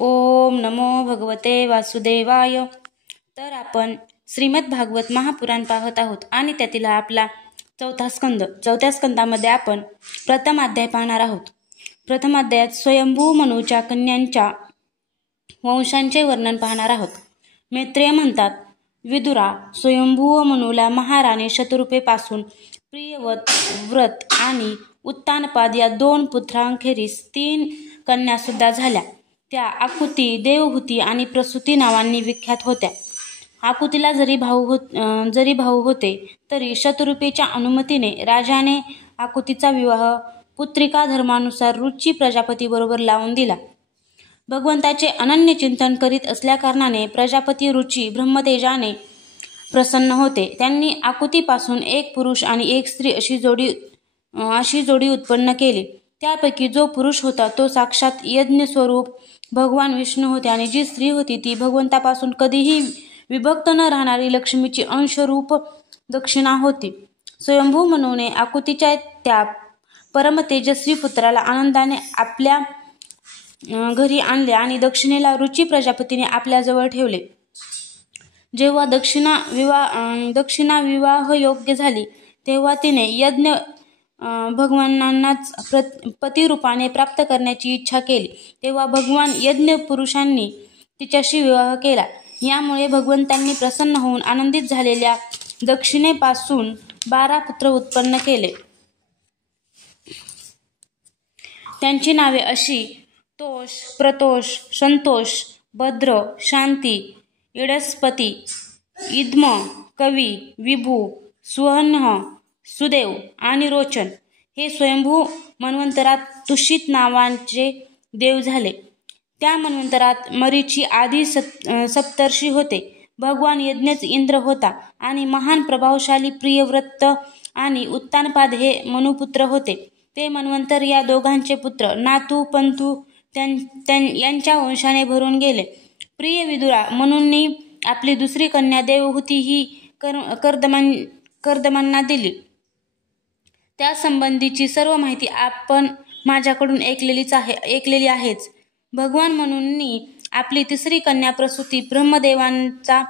ओम नमो भगवते वासुदेवाय. तर आपण श्रीमद भागवत महापुराण पाहत आहोत आणि त्यातील आपला चौथ्या स्कंदामध्ये आपण प्रथम अध्याय पाहणार आहोत. प्रथम अध्यायात स्वयंभू मनूच्या कन्यांच्या वंशांचे वर्णन पाहणार आहोत. मैत्रेय म्हणतात, विदुरा, स्वयंभू मनूला महाराणी शतरूपेपासून प्रियव्रत व्रत आणि उत्तानपाद या 2 पुत्रांखेरीज 3 कन्या सुद्धा झाल्या. त्या आकुती, देवहूती आणि प्रसूती नावांनी विख्यात होत्या. आकुतीला जरी भाऊ होते तरी शतरूपेच्या अनुमतीने राजाने आकुतीचा विवाह पुत्रिका धर्मानुसार रुची प्रजापतीबरोबर लावून दिला. भगवंताचे अनन्य चिंतन करीत असल्याकारणाने प्रजापती रुची ब्रह्मतेजाने प्रसन्न होते. त्यांनी आकुतीपासून 1 पुरुष आणि 1 स्त्री अशी जोडी उत्पन्न केली. त्यापैकी जो पुरुष होता तो साक्षात यज्ञस्वरूप भगवान विष्णू होते आणि जी स्त्री होती ती भगवंतापासून कधीही विभक्त न राहणारी लक्ष्मीची अंशरूप दक्षिणा होती. स्वयंभू मनूने आकुतीच्या त्या परमतेजस्वी पुत्राला आनंदाने आपल्या घरी आणले आणि दक्षिणेला रुची प्रजापतीने आपल्याजवळ ठेवले. जेव्हा दक्षिणा विवाह योग्य झाली तेव्हा तिने यज्ञ भगवानांनाच पतिरूपाने प्राप्त करण्याची इच्छा केली. तेव्हा भगवान यज्ञ पुरुषांनी तिच्याशी विवाह केला. यामुळे भगवंतांनी प्रसन्न होऊन आनंदित झालेल्या दक्षिणेपासून 12 पुत्र उत्पन्न केले. त्यांची नावे अशी: तोष, प्रतोष, संतोष, भद्र, शांती, इडस्पती, इद्म, कवी, विभू, सुहन्ह, सुदेव आणि रोचन. हे स्वयंभू मन्वंतरात तुषित नावाचे देव झाले. त्या मन्वंतरात मरीची आदी सप्तर्षी होते. भगवान यज्ञच इंद्र होता आणि महान प्रभावशाली प्रियव्रत आणि उत्तानपाद हे मनुपुत्र होते. ते मन्वंतर या दोघांचे पुत्र नातू पंतू यांच्या वंशाने भरून गेले. प्रिय विदुरा, मनूंनी आपली दुसरी कन्या देवहूती ही कर्दमांना दिली. त्या संबंधीची सर्व माहिती आपण माझ्याकडून ऐकलेली आहेच. भगवान मनूंनी आपली तिसरी कन्या प्रसूती ब्रह्मदेवांचा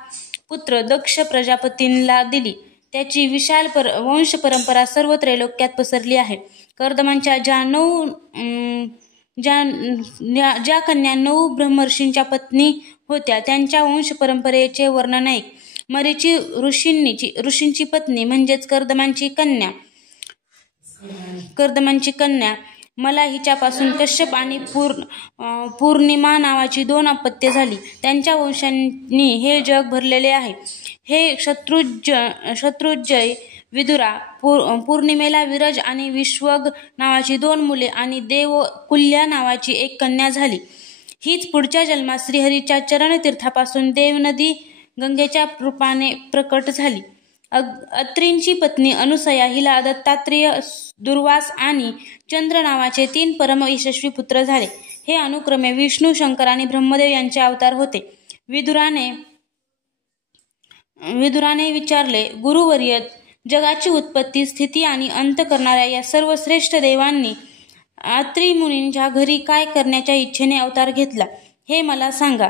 पुत्र दक्ष प्रजापतींना दिली. त्याची विशाल वंश परंपरा सर्व त्रैलोक्यात पसरली आहे. कर्दमांच्या ज्या कन्या 9 ब्रह्मर्षींच्या पत्नी होत्या त्यांच्या वंश परंपरेचे वर्णन आहे. मरीची ऋषींची पत्नी म्हणजेच कर्दमांची कन्या मला हिच्यापासून कश्यप आणि पूर्णिमा नावाची 2 अपत्ये झाली. त्यांच्या वंशांनी हे जग भरलेले आहे. हे शत्रुंजय विदुरा, पूर्णिमेला विरज आणि विश्वग नावाची 2 मुले आणि देवकुल्या नावाची 1 कन्या झाली. हीच पुढच्या जन्मात श्रीहरीच्या चरणतीर्थापासून देवनदी गंगेच्या रूपाने प्रकट झाली. अत्रींची पत्नी अनुसया हिला दत्तात्रेय, दुर्वास आणि चंद्र नावाचे 3 परम यशस्वी पुत्र झाले. हे अनुक्रमे विष्णू, शंकर आणि ब्रह्मदेव यांचे अवतार होते. विदुराने विचारले, गुरुवर्य, जगाची उत्पत्ती, स्थिती आणि अंत करणाऱ्या या सर्व श्रेष्ठ देवांनी अत्री मुनींच्या घरी काय करण्याच्या इच्छेने अवतार घेतला हे मला सांगा.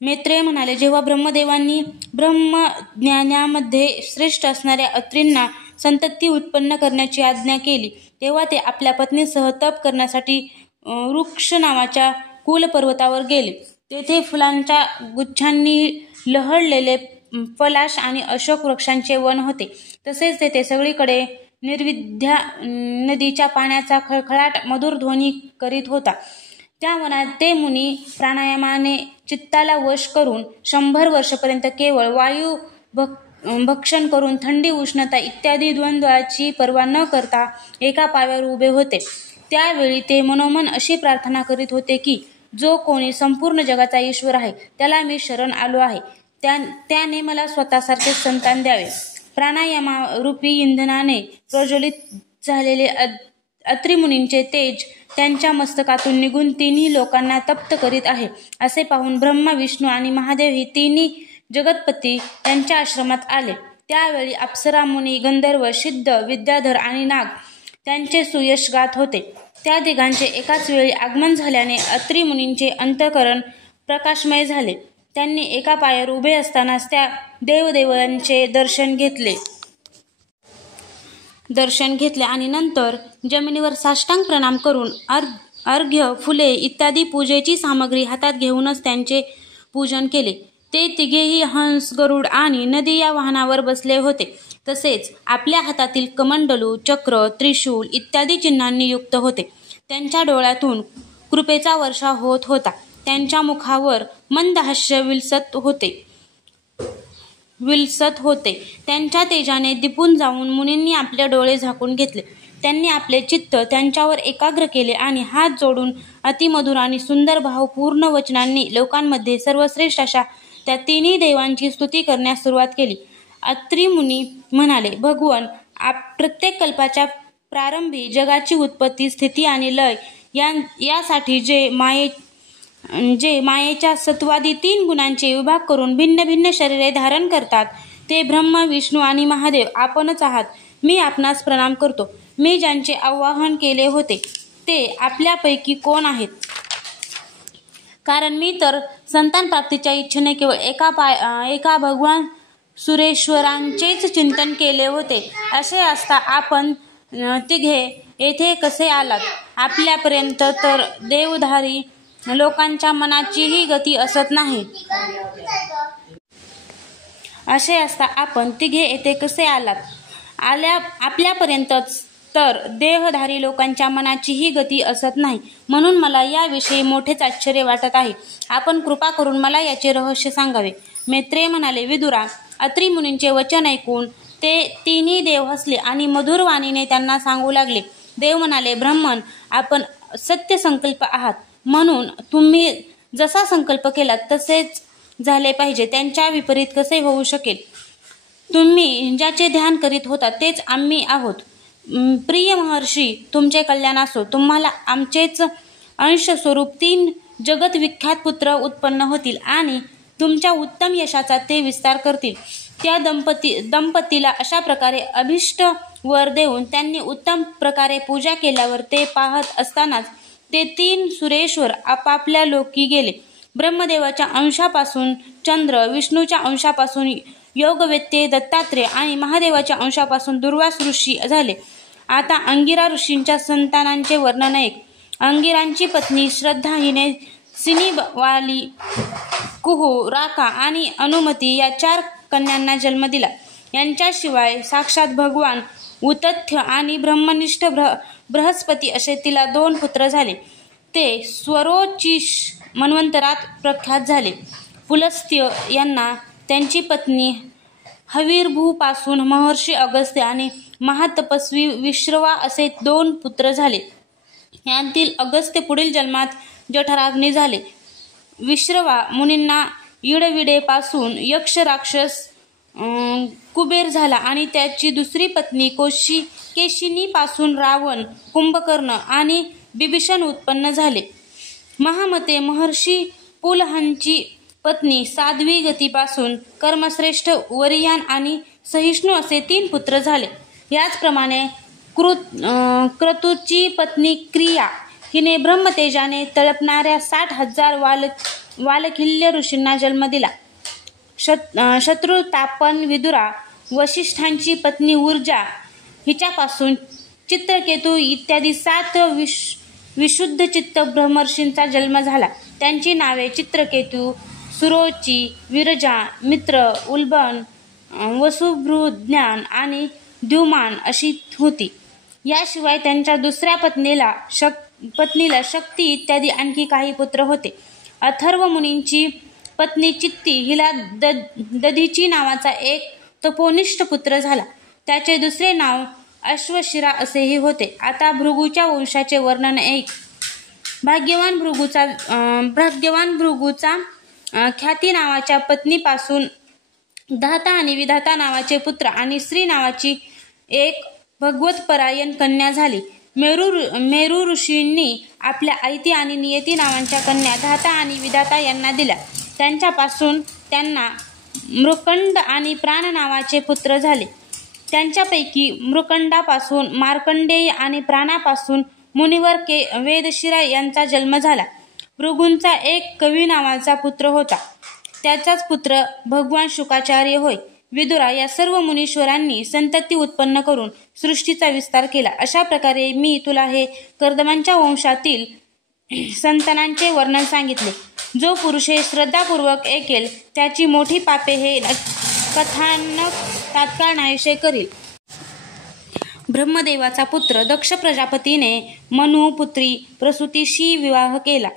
मैत्रेय म्हणाले, जेव्हा ब्रह्मदेवांनी ब्रह्मज्ञानामध्ये श्रेष्ठ असणाऱ्या अत्रींना संतती उत्पन्न करण्याची आज्ञा केली तेव्हा ते आपल्या पत्नीसह तप करण्यासाठी वृक्ष नावाच्या कुलपर्वतावर गेले. तेथे फुलांच्या गुच्छांनी लहडलेले पलाश आणि अशोक वृक्षांचे वन होते. तसेच तेथे सगळीकडे निर्विद्या नदीच्या पाण्याचा खळखळाट मधुर ध्वनी करीत होता. त्या वनात ते मुनी प्राणायामाने चित्ताला वश करून 100 वर्षपर्यंत केवळ वायू भक्षण करून थंडी, उष्णता इत्यादी द्वंद्वाची पर्वा न करता एका पायावर उभे होते. त्यावेळी ते मनोमन अशी प्रार्थना करीत होते की, जो कोणी संपूर्ण जगाचा ईश्वर आहे त्याला मी शरण आलो आहे. त्याने मला स्वतःसारखे संतान द्यावे. प्राणायामारूपी इंधनाने प्रज्वलित झालेले अत्रिमुनींचे तेज त्यांच्या मस्तकातून निघून 3 लोकांना तप्त करीत आहे. असे पाहून ब्रह्मा, विष्णू आणि महादेव ही 3 जगतपती त्यांच्या आश्रमात आले. त्यावेळी अप्सरा, मुनी, गंधर्व, सिद्ध, विद्याधर आणि नाग त्यांचे सुयश गात होते. त्या तिघांचे एकाच वेळी आगमन झाल्याने अत्री मुनींचे अंतःकरण प्रकाशमय झाले. त्यांनी एका पायावर उभे असतानाच त्या देवदेवांचे दर्शन घेतले आणि नंतर जमिनीवर साष्टांग प्रणाम करून अर्घ्य, फुले इत्यादी पूजेची सामग्री हातात घेऊनच त्यांचे पूजन केले. ते तिघेही हंस, गरुड आणि नदी या वाहनावर बसले होते. तसेच आपल्या हातातील कमंडलू, चक्र, त्रिशूल इत्यादी चिन्हांनी युक्त होते. त्यांच्या डोळ्यातून कृपेचा वर्षाव होत होता. त्यांच्या मुखावर मंद हास्य विलसत होते. त्यांच्या तेजाने दिपून जाऊन मुनींनी आपले डोळे झाकून घेतले. त्यांनी आपले चित्त त्यांच्यावर एकाग्र केले आणि हात जोडून अतिमधुर आणि सुंदर भावपूर्ण वचनांनी लोकांमध्ये सर्वश्रेष्ठ अशा त्या तिन्ही देवांची स्तुती करण्यास सुरुवात केली. अत्री मुनी म्हणाले, भगवन, प्रत्येक कल्पाच्या प्रारंभी जगाची उत्पत्ती, स्थिती आणि लय यासाठी जे मायेच्या सत्वादी 3 गुणांचे विभाग करून भिन्न भिन्न शरीरे धारण करतात, ते ब्रह्म, विष्णू आणि महादेव आपणच आहात. मी आपणास प्रणाम करतो. मी ज्यांचे आवाहन केले होते ते आपल्यापैकी कोण आहेत? कारण मी तर संतान प्राप्तीच्या इच्छेने केवळ एका भगवान सुरेश्वरांचेच चिंतन केले होते. असे असता आपण तिघे येथे कसे आलात? आपल्यापर्यंत तर देवधारी लोकांच्या मनाचीही गती असत नाही. असे असता आपण तिघे येथे कसे आलात? आपल्यापर्यंतच तर देहधारी लोकांच्या मनाचीही गती असत नाही. म्हणून मला याविषयी मोठेच आश्चर्य वाटत आहे. आपण कृपा करून मला याचे रहस्य सांगावे. मैत्रेय म्हणाले, विदुरा, अत्री मुनींचे वचन ऐकून ते तिन्ही देव हसले आणि मधुर वाणीने त्यांना सांगू लागले. देव म्हणाले, ब्राह्मण, आपण सत्य संकल्प आहात, म्हणून तुम्ही जसा संकल्प केलात तसेच झाले पाहिजे. त्यांच्या विपरीत कसे होऊ शकेल? तुम्ही ज्याचे ध्यान करीत होता तेच आम्ही आहोत. प्रिय महर्षी, तुमचे कल्याण असो. तुम्हाला आमचेच अंशस्वरूप 3 जगतविख्यात पुत्र उत्पन्न होतील आणि तुमच्या उत्तम यशाचा ते विस्तार करतील. त्या दंपतीला अशा प्रकारे अभिष्ट वर देऊन त्यांनी उत्तम प्रकारे पूजा केल्यावर ते पाहत असतानाच ते 3 सुरेश्वर आपापल्या लोकी गेले. ब्रह्मदेवाच्या अंशापासून चंद्र, विष्णूच्या अंशापासून योगवेत्ते दत्तात्रेय आणि महादेवाच्या अंशापासून दुर्वास ऋषी झाले. आता अंगिरा ऋषींच्या संतानांचे वर्णन ऐक. अंगिरांची पत्नी श्रद्धा हिने सिनीवाली, कुहू, राका आणि अनुमती या 4 कन्यांना जन्म दिला. यांच्याशिवाय साक्षात भगवान उतथ्य आणि ब्रह्मनिष्ठ बृहस्पती असे तिला 2 पुत्र झाले. ते स्वरोचिष मन्वंतरात प्रख्यात झाले. पुलस्त्य यांना त्यांची पत्नी हविर्भूपासून महर्षी अगस्त्य आणि महातपस्वी विश्रवा असे 2 पुत्र झाले. यांतील अगस्त्य पुढील जन्मात जठराग्नी झाले. विश्रवा मुनींना इडविडेपासून यक्ष राक्षस कुबेर झाला आणि त्याची दुसरी पत्नी केशिनीपासून रावण, कुंभकर्ण आणि बिभीषण उत्पन्न झाले. महामते महर्षी पुलहांची पत्नी साध्वी गतीपासून कर्मश्रेष्ठ वरियान आणि सहिष्णू असे 3 पुत्र झाले. याचप्रमाणे क्रतूची पत्नी क्रिया हिने ब्रह्मतेजाने तळपणाऱ्या 60,000 वालखिल्य ऋषींना जन्म दिला. शत्रुतापन विदुरा, वशिष्ठांची पत्नी ऊर्जा हिच्यापासून चित्रकेतू इत्यादी 7 विशुद्ध चित्त ब्रह्मर्षींचा जन्म झाला. त्यांची नावे चित्रकेतू, सुरोची, विरजा, मित्र, उल्बन, वसुभृज्ञान आणि द्युमान अशी होती. याशिवाय त्यांच्या दुसऱ्या पत्नीला शक्ती इत्यादी आणखी काही पुत्र होते. अथर्व मुनींची पत्नी चित्ती हिला दधीची नावाचा एक तपोनिष्ठ पुत्र झाला. त्याचे दुसरे नाव अश्वशिरा असेही होते. आता भृगूच्या वंशाचे वर्णन ऐक. भाग्यवान भृगूचा ख्याती नावाच्या पत्नीपासून धाता आणि विधाता नावाचे पुत्र आणि श्री नावाची एक भगवतपरायण कन्या झाली. मेरू ऋषींनी आपल्या ऐती आणि नियती नावांच्या कन्या धाता आणि विधाता यांना दिल्या. त्यांच्यापासून त्यांना मृकंड आणि प्राण नावाचे पुत्र झाले. त्यांच्यापैकी मृकंडापासून मार्कंडेय आणि प्राणापासून मुनिवर वेदशिरा यांचा जन्म झाला. भृगूंचा एक कवी नावाचा पुत्र होता. त्याचाच पुत्र भगवान शुकाचार्य होय. विदुरा या सर्व मुनीश्वरांनी संतती उत्पन्न करून सृष्टीचा विस्तार केला. अशा प्रकारे मी तुला हे कर्दमांच्या वंशातील संतानांचे वर्णन सांगितले. जो पुरुष हे श्रद्धापूर्वक ऐकेल त्याची मोठी पापे हे कथानक तात्काळ नाहीसे करील. ब्रह्मदेवाचा पुत्र दक्ष प्रजापतीने मनु पुत्री प्रसूतीशी विवाह केला.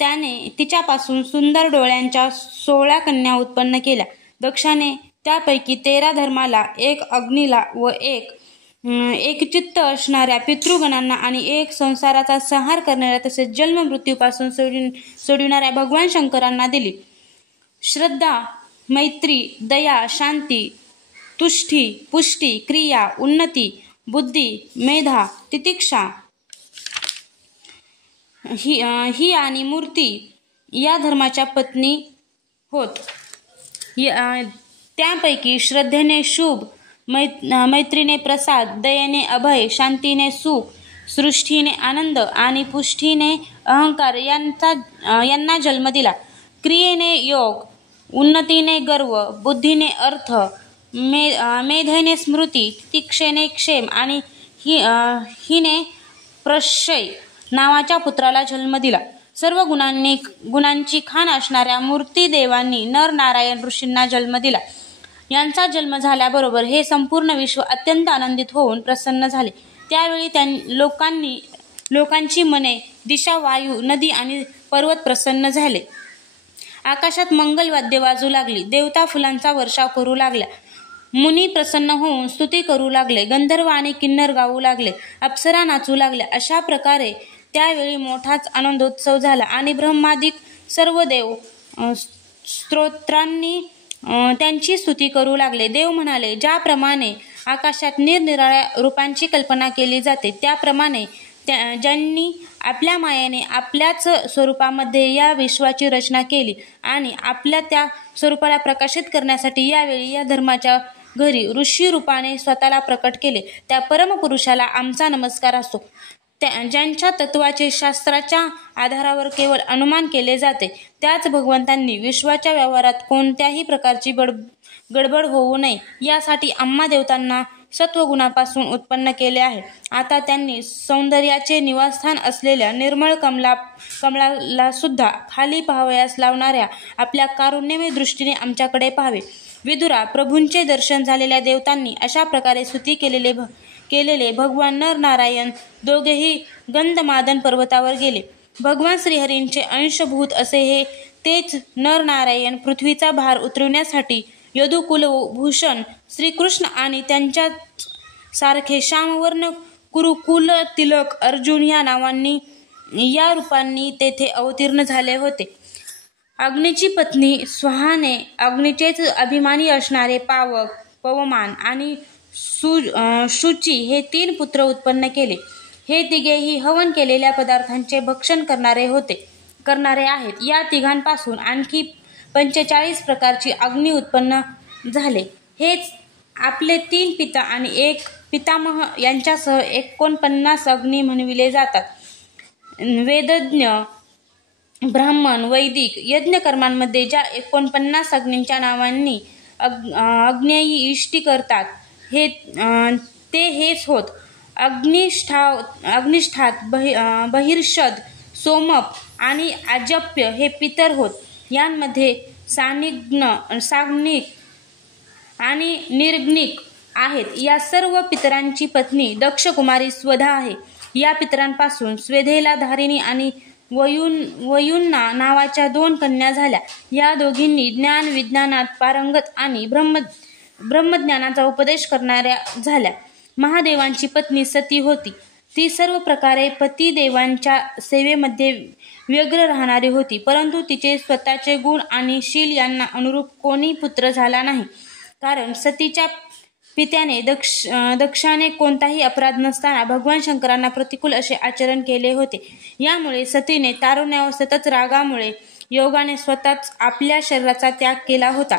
त्याने तिच्यापासून सुंदर डोळ्यांच्या 16 कन्या उत्पन्न केल्या. दक्षाने त्यापैकी 13 धर्माला, 1 अग्नीला व एक चित्त असणाऱ्या पितृगणांना आणि 1 संसाराचा संहार करणाऱ्या तसेच जन्म मृत्यूपासून सोडविणाऱ्या भगवान शंकरांना दिली. श्रद्धा, मैत्री, दया, शांती, तुष्टी, पुष्टी, क्रिया, उन्नती, बुद्धी, मेधा, तितिक्षा ही आणि मूर्ती या धर्माच्या पत्नी होत. त्यापैकी श्रद्धेने शुभ, मैत्रीने प्रसाद, दयेने अभय, शांतीने सुख, सृष्टीने आनंद आणि पुष्टीने अहंकार यांना जन्म दिला. क्रियेने योग, उन्नतीने गर्व, बुद्धीने अर्थ, मेधेने स्मृती, तितिक्षेने क्षेम आणि हिने प्रशय नावाच्या पुत्राला जन्म दिला. सर्व गुणांची खाण असणाऱ्या मूर्तिदेवांनी नर नारायण ऋषींना जन्म दिला. यांचा जन्म झाल्याबरोबर हे संपूर्ण विश्व अत्यंत आनंदित होऊन प्रसन्न झाले. त्यावेळी लोकांची मने, दिशा, वायू, नदी आणि पर्वत प्रसन्न झाले. आकाशात मंगलवाद्य वाजू लागली. देवता फुलांचा वर्षाव करू लागल्या. मुनी प्रसन्न होऊन स्तुती करू लागले. गंधर्व आणि किन्नर गाऊ लागले. अप्सरा नाचू लागल्या. अशा प्रकारे त्यावेळी मोठाच आनंदोत्सव झाला आणि ब्रह्मादिक सर्व देव स्तोत्रांनी त्यांची स्तुती करू लागले. देव म्हणाले, ज्याप्रमाणे आकाशात निरनिराळ्या रूपांची कल्पना केली जाते त्याप्रमाणे ज्यांनी आपल्या मायेने आपल्याच स्वरूपामध्ये या विश्वाची रचना केली आणि आपल्या त्या स्वरूपाला प्रकाशित करण्यासाठी यावेळी या धर्माच्या घरी ऋषी रूपाने स्वतःला प्रकट केले त्या परमपुरुषाला आमचा नमस्कार असतो. ज्यांच्या तत्वाचे शास्त्राच्या आधारावर केवळ अनुमान केले जाते त्याच भगवंतांनी विश्वाच्या व्यवहारात कोणत्याही प्रकारची गडबड होऊ नये यासाठी आम्हा देवतांना सत्वगुणापासून उत्पन्न केले आहे. आता त्यांनी सौंदर्याचे निवासस्थान असलेल्या निर्मळ कमलाला सुद्धा खाली पाहावयास लावणाऱ्या आपल्या कारुण्यमय दृष्टीने आमच्याकडे पाहावे. विदुरा, प्रभूंचे दर्शन झालेल्या देवतांनी अशा प्रकारे स्तुती केलेले भगवान नर नारायण दोघेही गंधमादन पर्वतावर गेले. भगवान श्रीहरींचे अंशभूत असे तेच नर नारायण पृथ्वीचा भार उतरवण्यासाठी यदुकुलभूषण श्रीकृष्ण आणि त्यांच्या सारखे श्यामवर्ण कुरुकुल तिलक अर्जुन या रूपांनी तेथे अवतीर्ण झाले होते. अग्नीची पत्नी स्वाहाने अग्नीचेच अभिमानी असणारे पावक, पवमान आणि शुची हे 3 पुत्र उत्पन्न केले. हे तिघेही हवन केलेल्या पदार्थांचे भक्षण करणारे आहेत. या तिघांपासून आणखी 45 प्रकारची अग्नी उत्पन्न झाले. हेच आपले 3 पिता आणि 1 पितामह यांच्यासह 49 अग्नी म्हणविले जातात. वेदज्ञ, ब्राह्मण, वैदिक यज्ञकर्मांमध्ये ज्या 49 अग्नींच्या नावांनी अग्नेयी इष्टी करतात ते हेच होत. अग्निष्ठात, बहिर्षद, सोमप आणि आजप्य हे पितर होत. यांमध्ये साग्निक आणि निर्ग्निक आहेत. या सर्व पितरांची पत्नी दक्ष कुमारी स्वधा आहे. या पितरांपासून स्वेधेला धारिणी आणि वयुन्ना नावाच्या 2 कन्या झाल्या. या दोघींनी ज्ञान विज्ञानात पारंगत आणि ब्रह्मज्ञानाचा उपदेश करणाऱ्या झाल्या. महादेवांची पत्नी सती होती. ती सर्व प्रकारे पतिदेवांच्या सेवेमध्ये व्यग्र राहणारी होती, परंतु तिचे स्वतःचे गुण आणि शील यांना अनुरूप कोणी पुत्र झाला नाही. कारण सतीच्या पित्याने दक्षाने कोणताही अपराध नसताना भगवान शंकरांना प्रतिकूल असे आचरण केले होते. यामुळे सतीने तारुण्यावस्थेतच रागामुळे योगाने स्वतःच आपल्या शरीराचा त्याग केला होता.